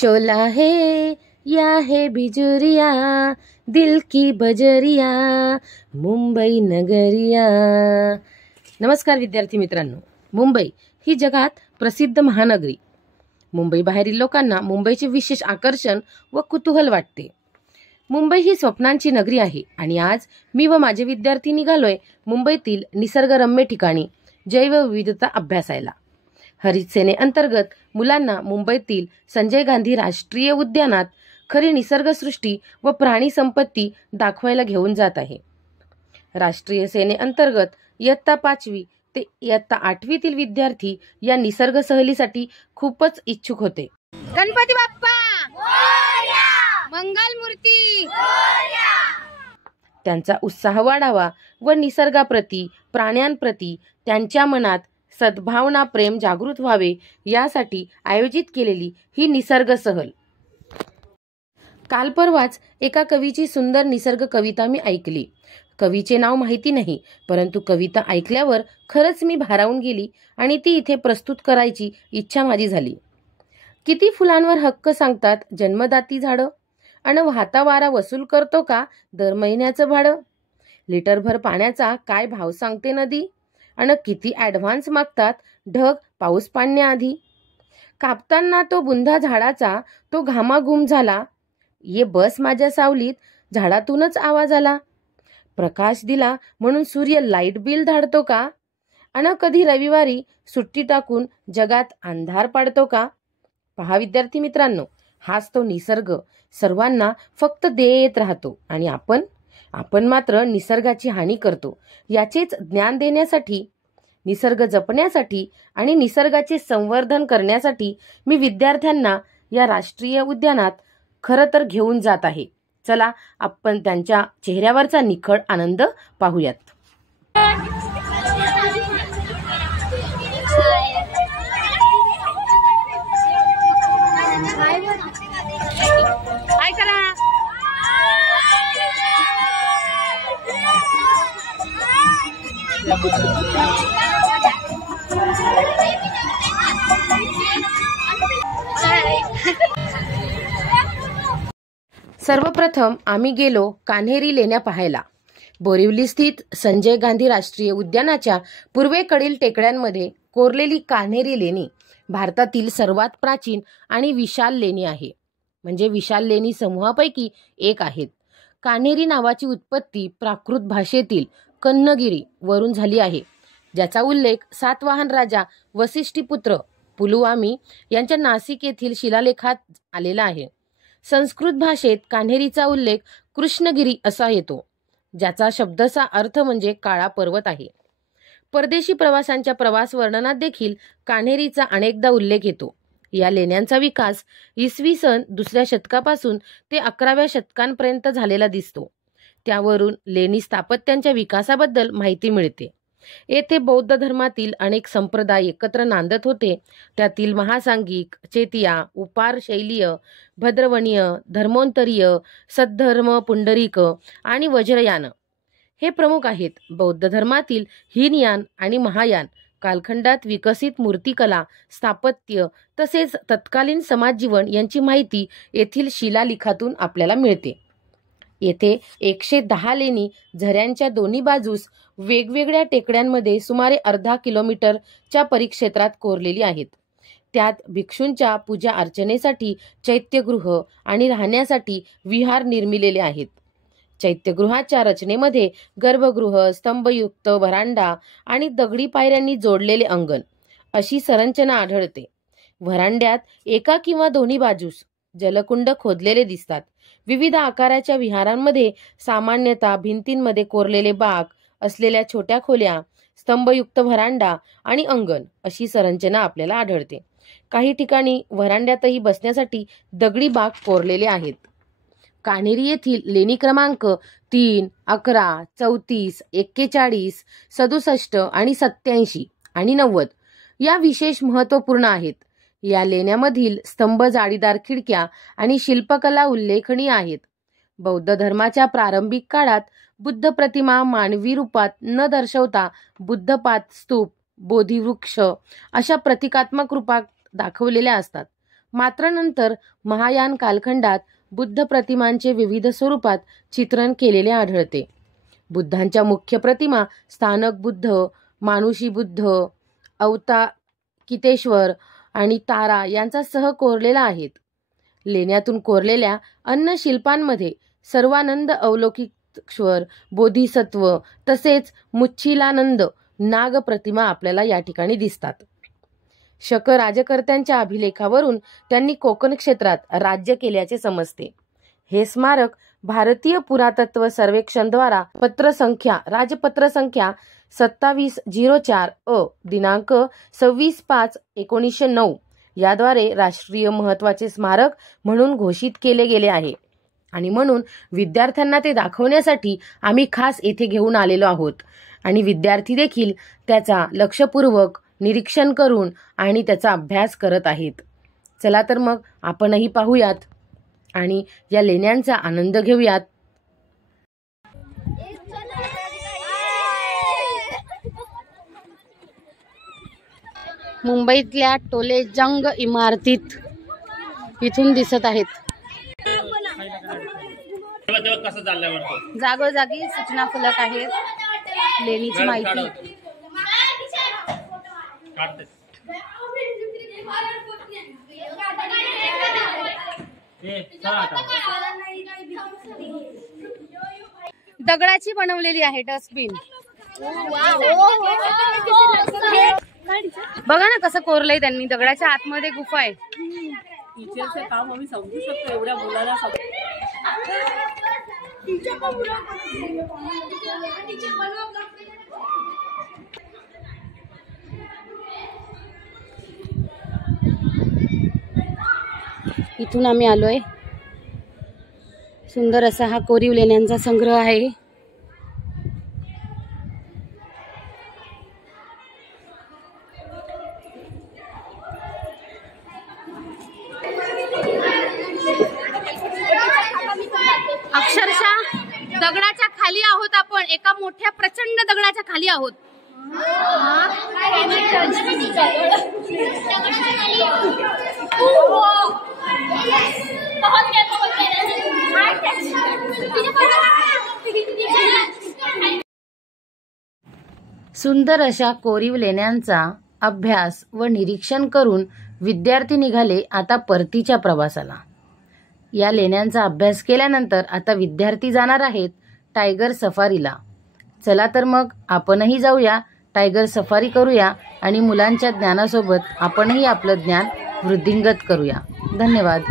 शोला है या है बिजुरिया, दिल की बजरिया, मुंबई नगरिया। नमस्कार विद्यार्थी मित्रांनो, मुंबई ही जगात प्रसिद्ध महानगरी। मुंबई बाहेरील लोकांना मुंबईचे विशेष आकर्षण व कुतूहल वाटते। मुंबई ही स्वप्नांची नगरी आहे आणि आज मी व माझे विद्यार्थी निघालोय मुंबईतील निसर्गरम्य ठिकाणी जैवविविधता अभ्यासायला। हरित सेनेअंतर्गत मुलांना मुंबईतील संजय गांधी राष्ट्रीय उद्यानात खरी निसर्गसृष्टी व प्राणी संपत्ती दाखवायला घेऊन जात आहे। राष्ट्रीय सेनेअंतर्गत इयत्ता 5वी ते इयत्ता 8वीतील विद्यार्थी या निसर्ग सहलीसाठी खूपच इच्छुक होते। गणपती बाप्पा मोरया, मंगल मूर्ती मोरया। त्यांचा उत्साह वाढावा व निसर्गाप्रती प्राण्यांप्रती त्यांच्या मनात सद्भावना प्रेम जागृत व्हावे यासाठी आयोजित केलेली ही निसर्ग सहल। काल परवाच एका कवीची सुंदर निसर्ग कविता मी ऐकली। कवीचे नाव माहिती नाही, परंतु कविता ऐकल्यावर खरंच मी भारावून गेली आणि ती इथे प्रस्तुत करायची इच्छा माझी झाली। किती फुलांवर हक्क सांगतात जन्मदाती झाडं, आणि वाहता वारा वसूल करतो का दर महिन्याचं भाडं। लिटरभर पाण्याचा काय भाव सांगते नदी, आणि किती ॲडव्हान्स मागतात ढग पाऊस पाडण्याआधी। कापताना तो बुंधा झाडाचा तो घामाघूम झाला, ये बस माझ्या सावलीत झाडातूनच आवाज आला। प्रकाश दिला म्हणून सूर्य लाईट बिल धाडतो का, आणि कधी रविवारी सुट्टी टाकून जगात अंधार पाडतो का। पहा विद्यार्थी मित्रांनो, हाच तो निसर्ग सर्वांना फक्त देत राहतो आणि आपण मात्र निसर्गाची हानी करतो। याचेच ज्ञान देण्यासाठी, निसर्ग जपण्यासाठी आणि निसर्गाचे संवर्धन करण्यासाठी मी विद्यार्थ्यांना या राष्ट्रीय उद्यानात खरं तर घेऊन जात आहे। चला आपण त्यांच्या चेहऱ्यावरचा निखळ आनंद पाहूयात। काय करा सर्वप्रथम आम्ही गेलो कान्हेरी लेण्या पाहायला। बोरिवली स्थित संजय गांधी राष्ट्रीय उद्यानाच्या पूर्वेकडील टेकड्यांमध्ये कोरलेली कान्हेरी लेणी भारतातील सर्वात प्राचीन आणि विशाल लेणी आहे, म्हणजे विशाल लेणी समूहापैकी एक आहेत। कान्हेरी नावाची उत्पत्ती प्राकृत भाषेतील कन्नगिरी वरून झाली आहे, ज्याचा उल्लेख सातवाहन राजा वसिष्ठीपुत्र पुलुआमी यांच्या नाशिक येथील शिलालेखात आलेला आहे। संस्कृत भाषेत कान्हेरीचा उल्लेख कृष्णगिरी असा येतो, ज्याचा शब्दचा अर्थ म्हणजे काळा पर्वत आहे। परदेशी प्रवासांच्या प्रवास वर्णनात देखील कान्हेरीचा अनेकदा उल्लेख येतो। या लेण्यांचा विकास इसवी सन 2ऱ्या शतकापासून ते 11व्या शतकांपर्यंत झालेला दिसतो। त्यावरून लेणी स्थापत्यांच्या विकासाबद्दल माहिती मिळते। येथे बौद्ध धर्मातील अनेक संप्रदाय एकत्र नांदत होते। त्यातील महासांगिक, चेतिया, उपार शैलीय, भद्रवणीय, धर्मोत्तरीय, सद्धर्म पुंडरीक आणि वज्रयान हे प्रमुख आहेत। बौद्ध धर्मातील हीनयान आणि महायान कालखंडात विकसित मूर्तिकला, स्थापत्य तसेच तत्कालीन समाजजीवन यांची माहिती येथील शिलालेखातून आपल्याला मिळते। येथे 110 लेणी झऱ्यांच्या दोन्ही बाजूस वेगवेगळ्या टेकड्यांमध्ये सुमारे अर्धा किलोमीटरच्या परिक्षेत्रात कोरलेली आहेत। त्यात भिक्षूंच्या पूजा अर्चनेसाठी चैत्यगृह आणि राहण्यासाठी विहार निर्मिलेले आहेत। चैत्यगृहाच्या रचनेमध्ये गर्भगृह, स्तंभयुक्त व्हरांडा आणि दगडी पायऱ्यांनी जोडलेले अंगण अशी संरचना आढळते। व्हरांड्यात एका किंवा दोन्ही बाजूस जलकुंड खोदलेले दिसतात। विविध आकाराच्या विहारांमध्ये सामान्यतः भिंतींमध्ये कोरलेले बाक असलेल्या छोट्या खोल्या, स्तंभयुक्त व्हरांडा आणि अंगण अशी संरचना आपल्याला आढळते। काही ठिकाणी व्हरांड्यातही बसण्यासाठी दगडी बाक कोरलेले आहेत। कान्हेरी येथील लेणी क्रमांक 3, 11, 34, 41, 67 आणि 87 आणि 90 या विशेष महत्त्वपूर्ण आहेत। या लेण्यामधील स्तंभ जाळीदार खिडक्या आणि शिल्पकला उल्लेखनीय आहेत। बौद्ध धर्माच्या प्रारंभिक काळात बुद्ध प्रतिमा मानवी रूपात न दर्शवता बुद्धपाद, स्तूप, बोधिवृक्ष अशा प्रतिकात्मक रूपात दाखवलेल्या असतात। मात्र नंतर महायान कालखंडात बुद्ध प्रतिमांचे विविध स्वरूपात चित्रण केलेले आढळते. बुद्धांच्या मुख्य प्रतिमा स्थानक बुद्ध, मानुषी बुद्ध, अवताकितेश्वर आणि तारा यांचा सह कोरलेला आहेत. लेण्यातून कोरलेल्या अन्य शिल्पांमध्ये सर्वानंद अवलोकितेश्वर, बोधिसत्व तसेच मुच्छिलानंद नाग प्रतिमा आपल्याला या ठिकाणी दिसतात. शक राजकर्त्यांच्या अभिलेखावरून त्यांनी कोकण क्षेत्रात राज्य केल्याचे समजते. हे स्मारक भारतीय पुरातत्व सर्वेक्षणद्वारा राजपत्र संख्या 2704 दिनांक 26/5/1909 याद्वारे राष्ट्रीय महत्त्वाचे स्मारक म्हणून घोषित केले गेले आहे आणि म्हणून विद्यार्थ्यांना ते दाखवण्यासाठी आम्ही खास येथे घेऊन आलेलो आहोत आणि विद्यार्थी देखील त्याचा लक्षपूर्वक निरीक्षण करून आणि त्याचा अभ्यास करत आहेत. चला तर मग आपणही पाहूयात आणि या लेण्यांचा आनंद घेऊयात. मुंबईतल्या टोलेजंग इमारतीत इथून दिसत आहेत. जागोजागी सूचना फलक आहेत. लेणीची माहिती. दगडाची बनवलेली आहे डस्टबिन. बघा ना कसं कोरलंय त्यांनी. दगडाच्या आतमध्ये गुफा आहे. टीचरचं काम आम्ही समजू शकतो एवढ्या मुलाला. इथून आम्ही आलोय. सुंदर असा हा कोरीव लेण्यांचा संग्रह आहे. अक्षरशः दगडाच्या खाली आहोत आपण. एका मोठ्या प्रचंड दगडाच्या खाली आहोत. सुंदर अशा कोरीव लेण्यांचा अभ्यास व निरीक्षण करून विद्यार्थी निघाले आता परतीच्या प्रवासाला. या लेण्यांचा अभ्यास केल्यानंतर आता विद्यार्थी जाणार आहेत टायगर सफारीला. चला तर मग आपणही जाऊया, टायगर सफारी करूया आणि मुलांच्या ज्ञानासोबत आपणही आपलं ज्ञान वृद्धिंगत करूया. धन्यवाद.